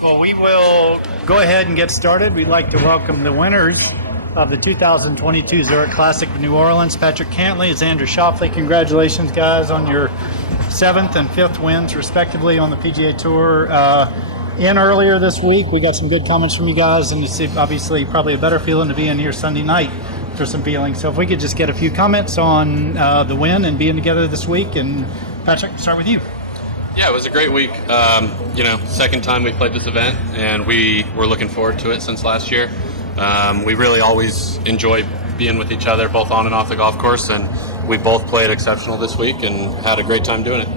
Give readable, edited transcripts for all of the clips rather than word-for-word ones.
Well, we will go ahead and get started. We'd like to welcome the winners of the 2022 Zurich Classic of New Orleans, Patrick Cantlay, Xander Schauffele. Congratulations, guys, on your 7th and 5th wins, respectively, on the PGA Tour. In earlier this week, we got some good comments from you guys, and it's obviously probably a better feeling to be in here Sunday night for some feelings. So if we could just get a few comments on the win and being together this week. And Patrick, start with you. Yeah, it was a great week. Second time we played this event, and we were looking forward to it since last year. We really always enjoy being with each other, both on and off the golf course, and we both played exceptional this week and had a great time doing it.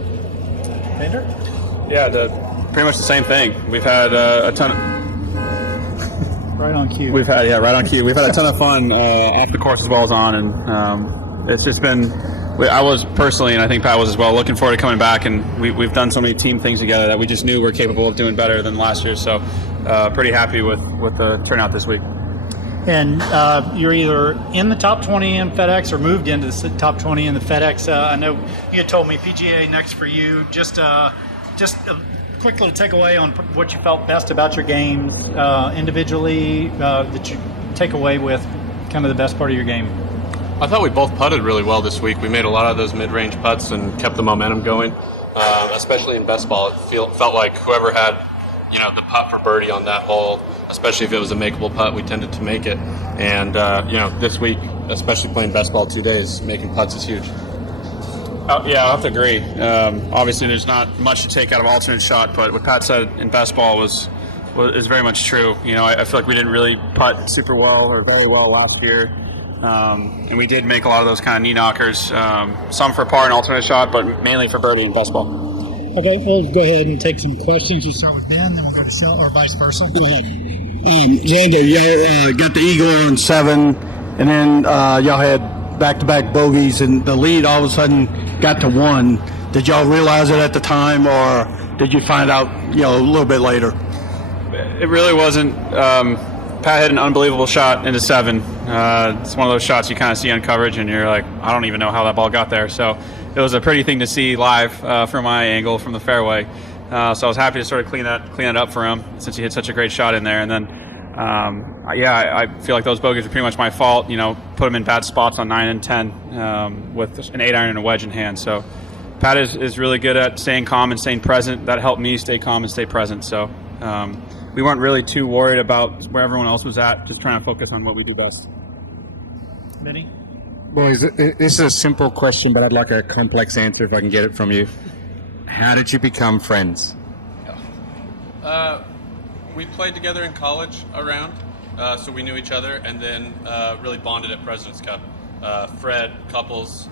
Xander? Yeah, pretty much the same thing. We've had a ton of... Right on cue. Right on cue. We've had a ton of fun off the course as well as on, and it's just been... I was personally, and I think Pat was as well, looking forward to coming back, and we've done so many team things together that we just knew we're capable of doing better than last year. So pretty happy with the turnout this week. And you're either in the top 20 in FedEx or moved into the top 20 in the FedEx. I know you had told me PGA next for you. Just a quick little takeaway on what you felt best about your game individually that you take away with kind of the best part of your game. I thought we both putted really well this week. We made a lot of those mid-range putts and kept the momentum going, especially in best ball. It felt like whoever had, the putt for birdie on that hole, especially if it was a makeable putt, we tended to make it. And, this week, especially playing best ball 2 days, making putts is huge. Yeah, I'll have to agree. Obviously, there's not much to take out of alternate shot, but what Pat said in best ball is very much true. I feel like we didn't really putt super well or very well last year. And we did make a lot of those kind of knee knockers, some for par and alternate shot, but mainly for birdie and best ball. Okay, we'll go ahead and take some questions. We'll start with Ben, then we'll go to Shell, or vice versa. Go ahead. Xander, you got the eagle on 7, and then y'all had back-to-back bogeys, and the lead all of a sudden got to 1. Did y'all realize it at the time, or did you find out, a little bit later? It really wasn't. Pat hit an unbelievable shot into 7. It's one of those shots you kind of see on coverage, and you're like, I don't even know how that ball got there. So it was a pretty thing to see live from my angle from the fairway. So I was happy to sort of clean that up for him since he hit such a great shot in there. And then, I feel like those bogeys were pretty much my fault. Put him in bad spots on 9 and 10 with an 8-iron and a wedge in hand. So Pat is really good at staying calm and staying present. That helped me stay calm and stay present. So we weren't really too worried about where everyone else was at, just trying to focus on what we do best. Benny? Boys, this is a simple question, but I'd like a complex answer if I can get it from you. How did you become friends? We played together in college around, so we knew each other, and then really bonded at President's Cup. Fred Couples,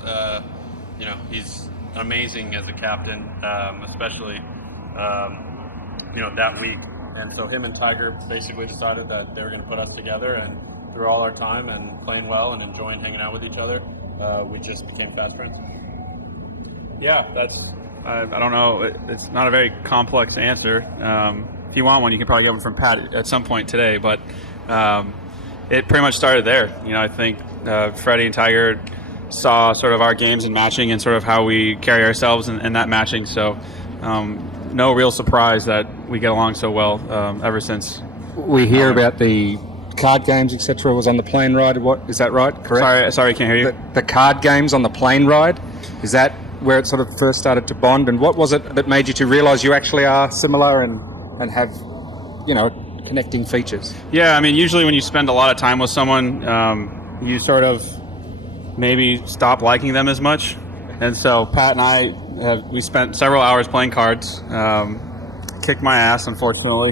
he's amazing as a captain, especially, that week. And so him and Tiger basically decided that they were going to put us together, and through all our time and playing well and enjoying hanging out with each other, we just became fast friends. Yeah, I don't know. It's not a very complex answer. If you want one, you can probably get one from Pat at some point today, but it pretty much started there. I think Freddie and Tiger saw sort of our games and matching and sort of how we carry ourselves in that matching. So no real surprise that we get along so well ever since. We hear about the card games, etc. was on the plane ride. What is that right? Correct? Sorry, I can't hear you. The card games on the plane ride, is that where it sort of first started to bond? And what was it that made you to realise you actually are similar and have, connecting features? Yeah, I mean, usually when you spend a lot of time with someone, you sort of maybe stop liking them as much. And so Pat and I, we spent several hours playing cards, kicked my ass, unfortunately.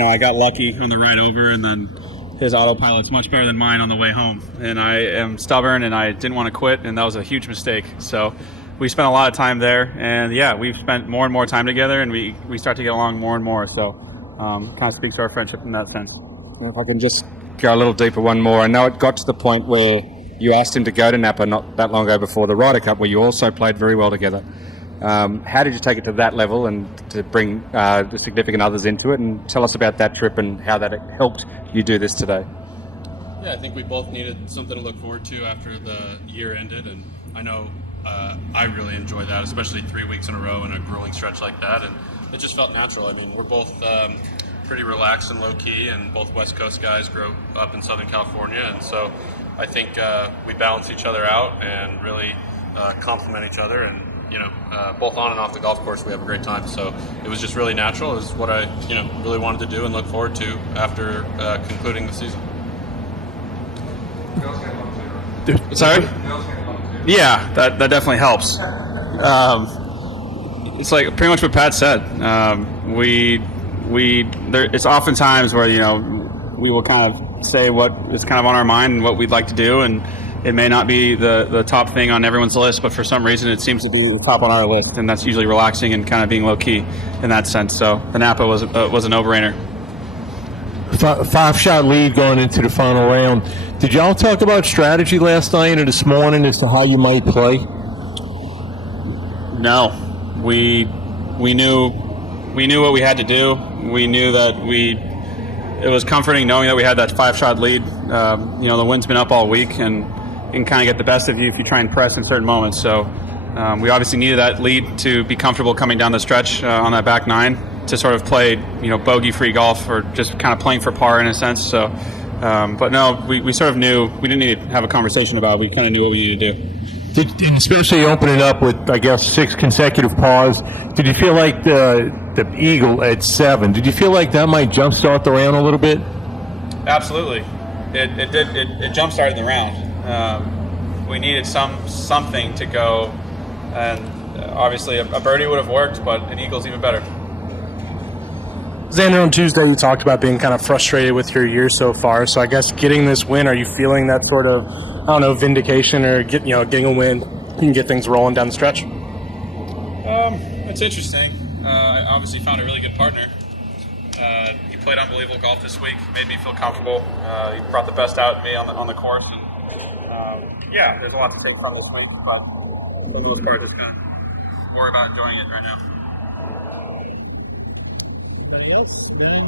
I got lucky on the ride over, and then his autopilot's much better than mine on the way home. And I am stubborn, and I didn't want to quit, and that was a huge mistake. So we spent a lot of time there, and yeah, we've spent more and more time together, and we start to get along more and more. So kind of speaks to our friendship in that sense. Well, if I can just go a little deeper, one more. I know it got to the point where you asked him to go to Napa not that long ago before the Ryder Cup, where you also played very well together. How did you take it to that level and to bring the significant others into it? And tell us about that trip and how that helped you do this today. Yeah, I think we both needed something to look forward to after the year ended, and I know I really enjoy that, especially 3 weeks in a row in a grueling stretch like that, and it just felt natural. I mean, we're both pretty relaxed and low key, and both West Coast guys grew up in Southern California, and so I think we balance each other out and really complement each other, and both on and off the golf course we have a great time. So it was just really natural. It was what I really wanted to do and look forward to after concluding the season. Sorry? Yeah, that definitely helps. It's like pretty much what Pat said. It's oftentimes where we will kind of say what is kind of on our mind and what we'd like to do, and it may not be the top thing on everyone's list, but for some reason it seems to be the top on our list, and that's usually relaxing and kind of being low key in that sense. So the Napa was a no-brainer. 5-shot lead going into the final round. Did y'all talk about strategy last night or this morning as to how you might play? No, we knew what we had to do. We knew that it was comforting knowing that we had that 5-shot lead. The wind's been up all week, and it can kind of get the best of you if you try and press in certain moments. So we obviously needed that lead to be comfortable coming down the stretch on that back nine to sort of play bogey-free golf, or just kind of playing for par in a sense. So, but no, we sort of knew we didn't need to have a conversation about it. We kind of knew what we needed to do. And especially opening up with, I guess, 6 consecutive pars, did you feel like the eagle at 7, did you feel like that might jumpstart the round a little bit? Absolutely. It did. It jump-started the round. We needed something to go, and obviously a birdie would have worked, but an eagle's even better. Xander, on Tuesday you talked about being kind of frustrated with your year so far. So I guess getting this win, are you feeling that sort of, vindication, or getting a win, you can get things rolling down the stretch? It's interesting. I obviously found a really good partner. He played unbelievable golf this week, made me feel comfortable. He brought the best out in me on the course, and there's a lot to take from this week, but for the most part, just kind of worry about enjoying it right now. Anybody else? Ben?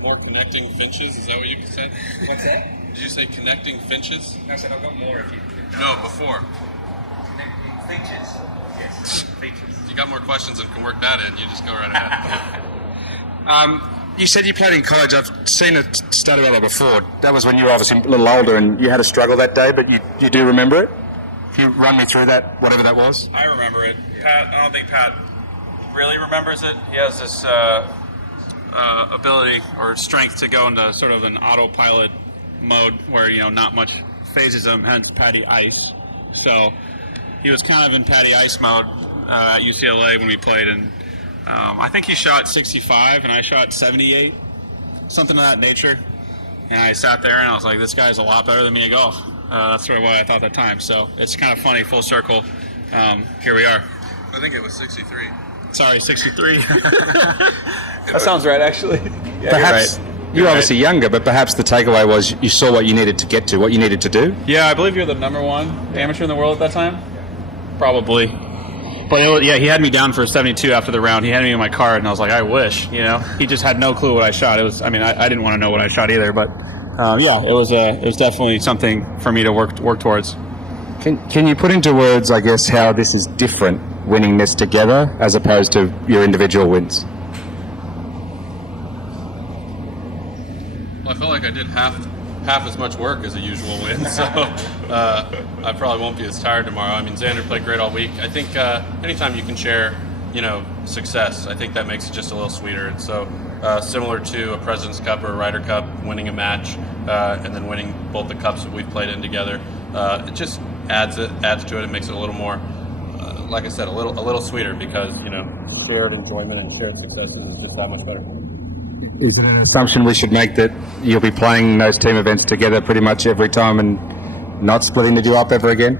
More connecting finches, is that what you said? What's that? Did you say connecting finches? I said I've got more if you... No, before. Connecting features. Yes, features. If you got more questions and can work that in, you just go right ahead. You said you played in college. I've seen it started about before. That was when you were obviously a little older and you had a struggle that day, but you do remember it? Can you run me through that, whatever that was? I remember it. Pat, I don't think Pat really remembers it. He has this ability or strength to go into sort of an autopilot mode where not much phases him, hence Patty Ice. So he was kind of in Patty Ice mode at UCLA when we played, and I think he shot 65 and I shot 78, something of that nature. And I sat there and I was like, this guy's a lot better than me at golf. That's sort of what I thought at that time. So it's kind of funny, full circle. Here we are. I think it was 63. Sorry, 63. That sounds right, actually. Yeah, Perhaps you're obviously younger, but perhaps the takeaway was you saw what you needed to get to, what you needed to do. Yeah, I believe you're the number 1 amateur in the world at that time. Probably. But he had me down for a 72 after the round. He handed me my card, and I was like, I wish. He just had no clue what I shot. It was. I didn't want to know what I shot either. But it was definitely something for me to work towards. Can you put into words, I guess, how this is different, winning this together as opposed to your individual wins? Well, I felt like I did half as much work as a usual win, so I probably won't be as tired tomorrow. Xander played great all week. I think anytime you can share, success, I think that makes it just a little sweeter. And so similar to a President's Cup or a Ryder Cup, winning a match and then winning both the cups that we've played in together, it just adds to it. It makes it a little more, like I said, a little sweeter because shared enjoyment and shared successes is just that much better. Is it an assumption we should make that you'll be playing those team events together pretty much every time and not splitting the deal up ever again?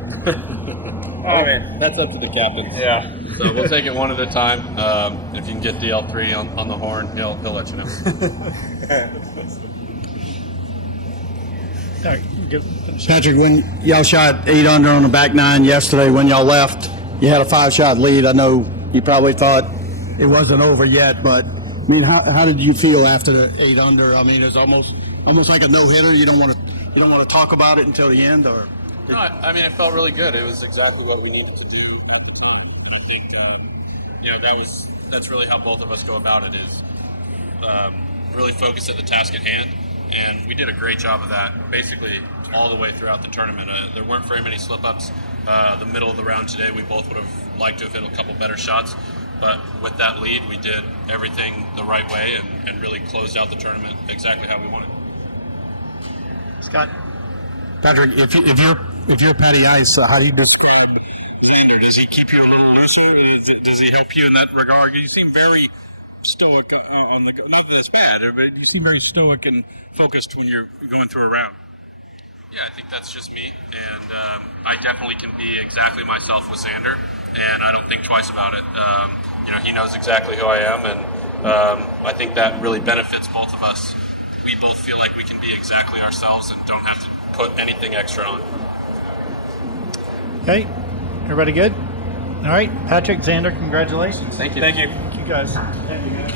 That's up to the captain. Yeah. So we'll take it one at a time. If you can get DL3 on the horn, he'll let you know. Patrick, when y'all shot 8 under on the back nine yesterday, when y'all left, you had a 5-shot lead. I know you probably thought it wasn't over yet, but how did you feel after the 8 under? It's almost like a no-hitter. You don't want to talk about it until the end, or? No, it felt really good. It was exactly what we needed to do at the time. I think that's really how both of us go about it. Is really focus at the task at hand, and we did a great job of that basically all the way throughout the tournament. There weren't very many slip-ups. The middle of the round today, we both would have liked to have hit a couple better shots, but with that lead, we did everything the right way and really closed out the tournament exactly how we wanted. Scott? Patrick, if you're Patty Ice, how do you describe Xander? Does he keep you a little looser? Does he help you in that regard? You seem very stoic on the not that it's bad, but you seem very stoic and focused when you're going through a round. Yeah, I think that's just me, and I definitely can be exactly myself with Xander, and I don't think twice about it. He knows exactly who I am, and I think that really benefits both of us. We both feel like we can be exactly ourselves and don't have to put anything extra on. Okay, everybody good? All right, Patrick, Xander, congratulations. Thank you. Thank you. Thank you guys. Thank you guys.